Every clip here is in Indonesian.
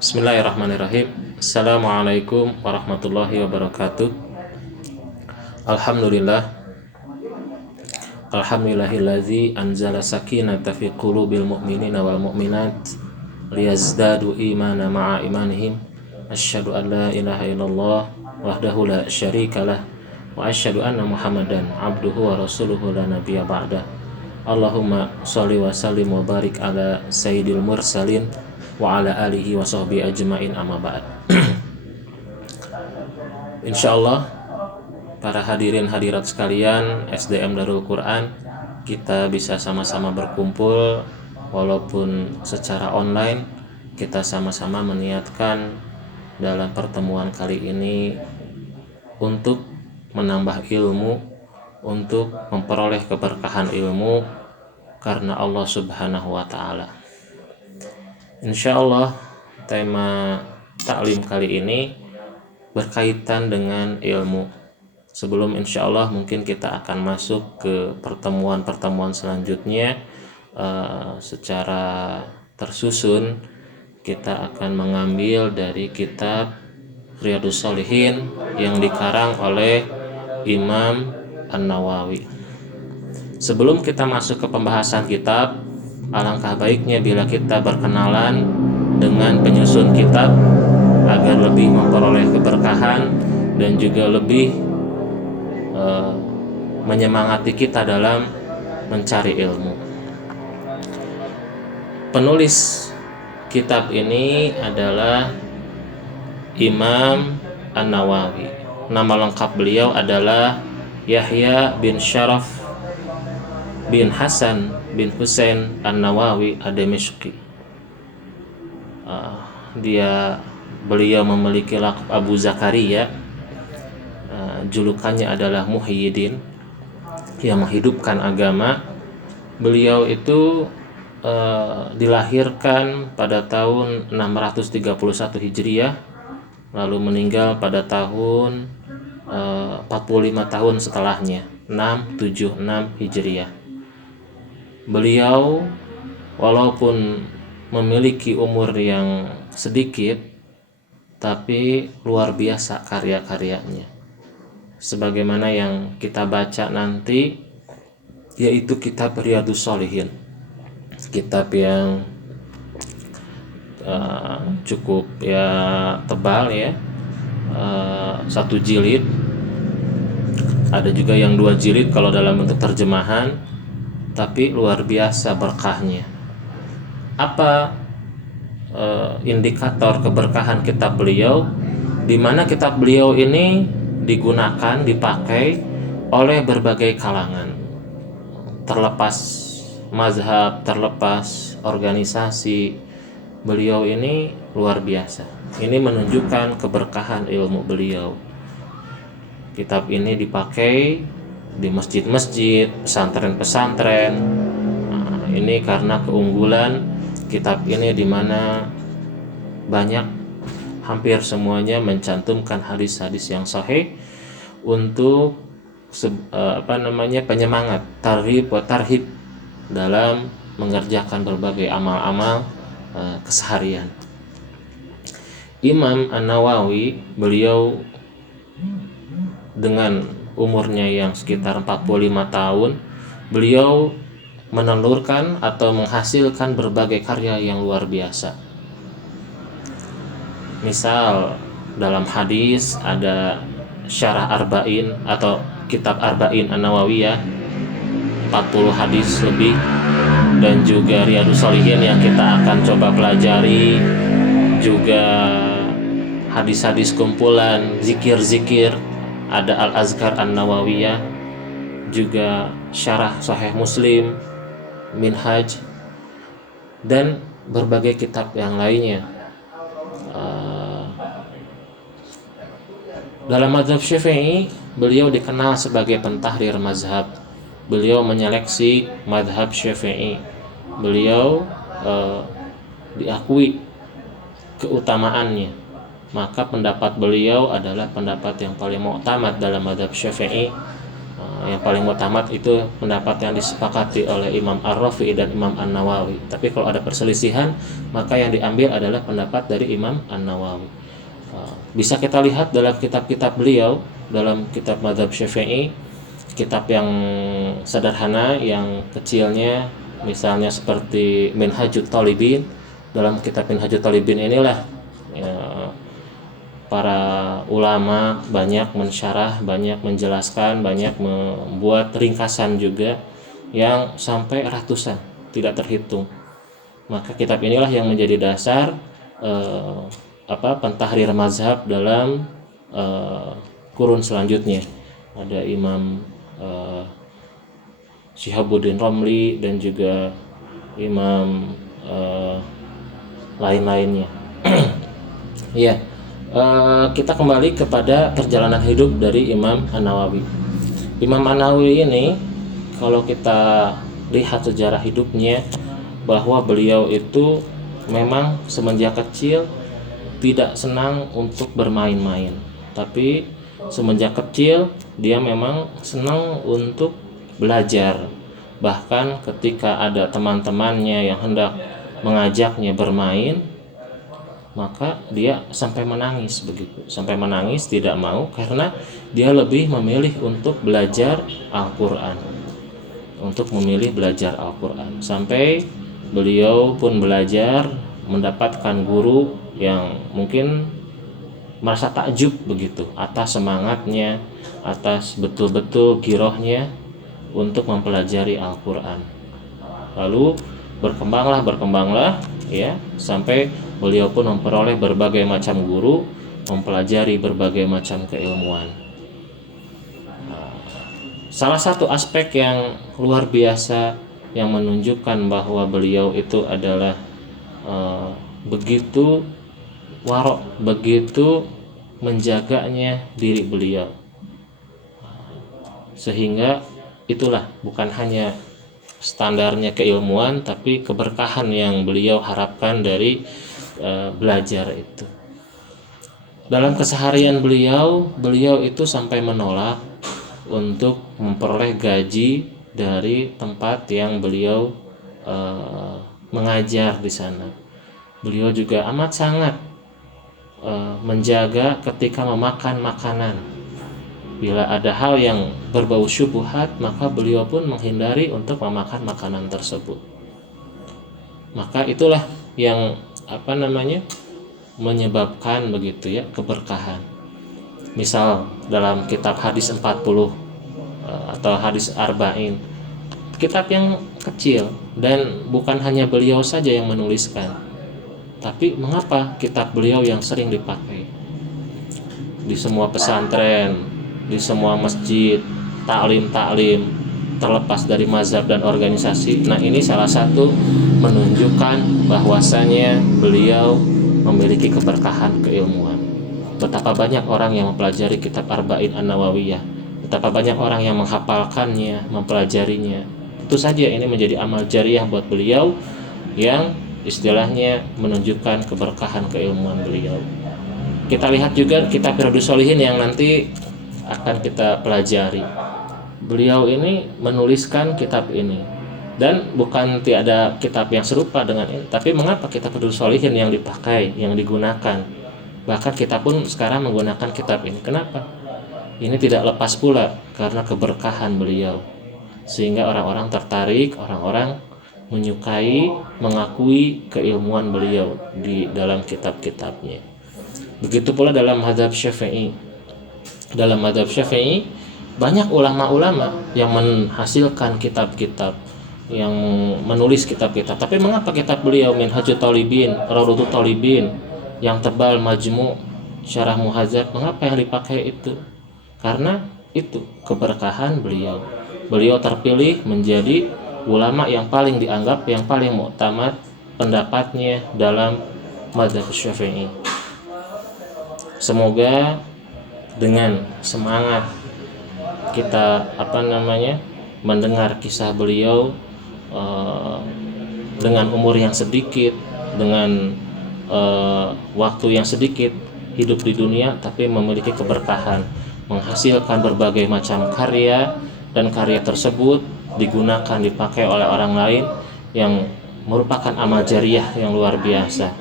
Bismillahirrahmanirrahim. Assalamualaikum warahmatullahi wabarakatuh. Alhamdulillah. Alhamdulillahillazi anzala sakinata fi qulubil mu'minina wal mu'minat liyazdadu imana ma'a imanihim. Asyhadu an la ilaha illallah wahdahu la syarikalah wa asyhadu anna Muhammadan abduhu wa rasuluhu la nabiyya ba'dah. Allahumma sholli wa sallim wa barik ala sayyidil mursalin wa ala alihi wa sahbihi ajmain, amma ba'd. Insyaallah para hadirin hadirat sekalian SDM Darul Quran, kita bisa sama-sama berkumpul walaupun secara online. Kita sama-sama meniatkan dalam pertemuan kali ini untuk menambah ilmu, untuk memperoleh keberkahan ilmu karena Allah Subhanahu wa taala. Insyaallah tema taklim kali ini berkaitan dengan ilmu. Sebelum insyaallah mungkin kita akan masuk ke pertemuan-pertemuan selanjutnya secara tersusun, kita akan mengambil dari kitab Riyadhus Shalihin yang dikarang oleh Imam An-Nawawi. Sebelum kita masuk ke pembahasan kitab, alangkah baiknya bila kita berkenalan dengan penyusun kitab agar lebih memperoleh keberkahan dan juga lebih menyemangati kita dalam mencari ilmu. Penulis kitab ini adalah Imam An-Nawawi. Nama lengkap beliau adalah Yahya bin Syaraf bin Hasan bin Husain An-Nawawi Ad-Dimashqi. Beliau memiliki laqab Abu Zakaria. Julukannya adalah Muhyiddin, yang menghidupkan agama. Beliau itu dilahirkan pada tahun 631 Hijriah, lalu meninggal pada tahun 45 tahun setelahnya, 676 Hijriah. Beliau walaupun memiliki umur yang sedikit, tapi luar biasa karya-karyanya. Sebagaimana yang kita baca nanti, yaitu kitab Riyadhus Shalihin. Kitab yang cukup tebal ya, 1 jilid. Ada juga yang 2 jilid kalau dalam bentuk terjemahan, tapi luar biasa berkahnya. Apa indikator keberkahan kitab beliau? Di mana kitab beliau ini digunakan, dipakai oleh berbagai kalangan, terlepas mazhab, terlepas organisasi. Beliau ini luar biasa. Ini menunjukkan keberkahan ilmu beliau. Kitab ini dipakai di masjid-masjid, pesantren-pesantren. Ini karena keunggulan kitab ini, di mana banyak, hampir semuanya mencantumkan hadis-hadis yang sahih untuk penyemangat, targhib wa tarhib dalam mengerjakan berbagai amal-amal keseharian. Imam An-Nawawi, beliau dengan umurnya yang sekitar 45 tahun, beliau menelurkan atau menghasilkan berbagai karya yang luar biasa. Misal dalam hadis ada Syarah Arba'in atau kitab Arba'in An-Nawawiyah, 40 hadis lebih, dan juga Riyadhus Shalihin yang kita akan coba pelajari, juga hadis-hadis kumpulan zikir-zikir, ada Al-Azkar An-Nawawiyah, juga Syarah Sahih Muslim, Minhaj, dan berbagai kitab yang lainnya. Dalam mazhab Syafi'i, beliau dikenal sebagai pentahrir mazhab. Beliau menyeleksi mazhab Syafi'i. Beliau diakui keutamaannya. Maka pendapat beliau adalah pendapat yang paling mu'tamad dalam mazhab Syafi'i. Yang paling mutamat itu pendapat yang disepakati oleh Imam Ar-Rafi'i dan Imam An-Nawawi. Tapi kalau ada perselisihan, maka yang diambil adalah pendapat dari Imam An-Nawawi. Bisa kita lihat dalam kitab-kitab beliau, dalam kitab Madzhab Syafi'i, kitab yang sederhana, yang kecilnya, misalnya seperti Minhajut Talibin. Dalam kitab Minhajut Talibin inilah para ulama banyak mensyarah, banyak menjelaskan, banyak membuat ringkasan juga yang sampai ratusan, tidak terhitung. Maka kitab inilah yang menjadi dasar pentahrir mazhab dalam kurun selanjutnya. Ada Imam Syihabuddin Romli dan juga imam lain-lainnya. Ya, kita kembali kepada perjalanan hidup dari Imam An-Nawawi. Imam An-Nawawi ini, kalau kita lihat sejarah hidupnya, bahwa beliau itu memang semenjak kecil tidak senang untuk bermain-main, tapi semenjak kecil dia memang senang untuk belajar. Bahkan ketika ada teman-temannya yang hendak mengajaknya bermain, maka dia sampai menangis begitu, sampai menangis tidak mau, karena dia lebih memilih untuk belajar Al-Quran, sampai beliau pun belajar, mendapatkan guru yang mungkin merasa takjub begitu atas semangatnya, atas betul-betul girohnya untuk mempelajari Al-Quran. Lalu berkembanglah ya, sampai beliau pun memperoleh berbagai macam guru, mempelajari berbagai macam keilmuan. Salah satu aspek yang luar biasa yang menunjukkan bahwa beliau itu adalah begitu warok, begitu menjaganya diri beliau, sehingga itulah bukan hanya standarnya keilmuan, tapi keberkahan yang beliau harapkan dari belajar itu. Dalam keseharian beliau itu sampai menolak untuk memperoleh gaji dari tempat yang beliau mengajar di sana. Beliau juga amat sangat menjaga ketika memakan makanan. Bila ada hal yang berbau syubhat, maka beliau pun menghindari untuk memakan makanan tersebut. Maka itulah yang menyebabkan begitu ya keberkahan. Misal dalam kitab hadis 40 atau hadis Arba'in, kitab yang kecil, dan bukan hanya beliau saja yang menuliskan, tapi mengapa kitab beliau yang sering dipakai di semua pesantren, di semua masjid, taklim, terlepas dari mazhab dan organisasi. Nah, ini salah satu menunjukkan bahwasanya beliau memiliki keberkahan keilmuan. Betapa banyak orang yang mempelajari kitab Arba'in An-Nawawiyah, betapa banyak orang yang menghafalkannya, mempelajarinya. Itu saja ini menjadi amal jariah buat beliau yang istilahnya menunjukkan keberkahan keilmuan beliau. Kita lihat juga kitab Riyadhus Shalihin yang nanti akan kita pelajari. Beliau ini menuliskan kitab ini, dan bukan tiada kitab yang serupa dengan ini, tapi mengapa kitab Riyadhus Shalihin yang dipakai, yang digunakan? Bahkan kita pun sekarang menggunakan kitab ini. Kenapa? Ini tidak lepas pula karena keberkahan beliau, sehingga orang-orang tertarik, orang-orang menyukai, mengakui keilmuan beliau di dalam kitab-kitabnya. Begitu pula dalam mazhab Syafi'i. Dalam mazhab Syafi'i banyak ulama-ulama yang menghasilkan kitab-kitab, yang menulis kitab-kitab. Tapi mengapa kitab beliau Minhajut Talibin, Rawdatul Talibin yang tebal, Majmu', Syarah Muhadzab, mengapa yang dipakai itu? Karena itu keberkahan beliau. Beliau terpilih menjadi ulama yang paling dianggap, yang paling muktamad pendapatnya dalam mazhab Syafi'i. Semoga dengan semangat kita mendengar kisah beliau, dengan umur yang sedikit, dengan waktu yang sedikit hidup di dunia, tapi memiliki keberkahan, menghasilkan berbagai macam karya dan karya tersebut digunakan dipakai oleh orang lain yang merupakan amal jariah yang luar biasa,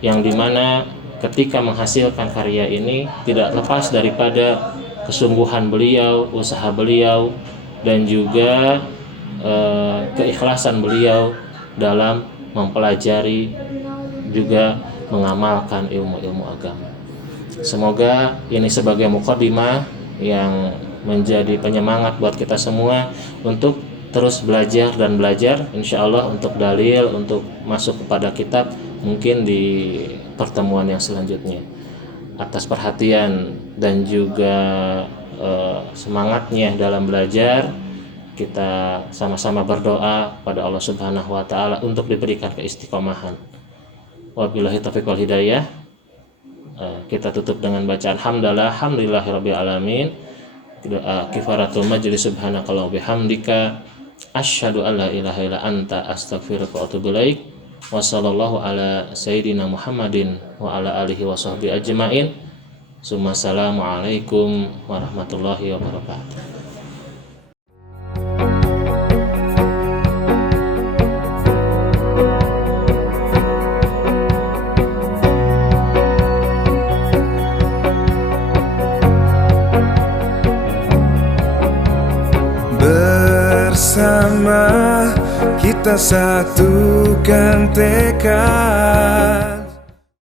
yang dimana ketika menghasilkan karya ini tidak lepas daripada kesungguhan beliau, usaha beliau, dan juga keikhlasan beliau dalam mempelajari juga mengamalkan ilmu-ilmu agama. Semoga ini sebagai mukadimah yang menjadi penyemangat buat kita semua untuk terus belajar dan belajar, insya Allah untuk dalil, untuk masuk kepada kitab mungkin di pertemuan yang selanjutnya. Atas perhatian dan juga semangatnya dalam belajar, kita sama-sama berdoa pada Allah Subhanahu wa taala untuk diberikan keistiqomahan. Wabillahi taufiq wal hidayah. Kita tutup dengan bacaan alhamdulillahirabbil alamin. Doa kifaratul majlis subhanakallah bihamdika asyhadu an la ilaha illa anta astaghfiruka wa atubu ilaik. Wa sallallahu ala sayyidina Muhammadin wa ala alihi wa sahbihi ajmain. Assalamualaikum warahmatullahi wabarakatuh. Bersama kita satukan tekad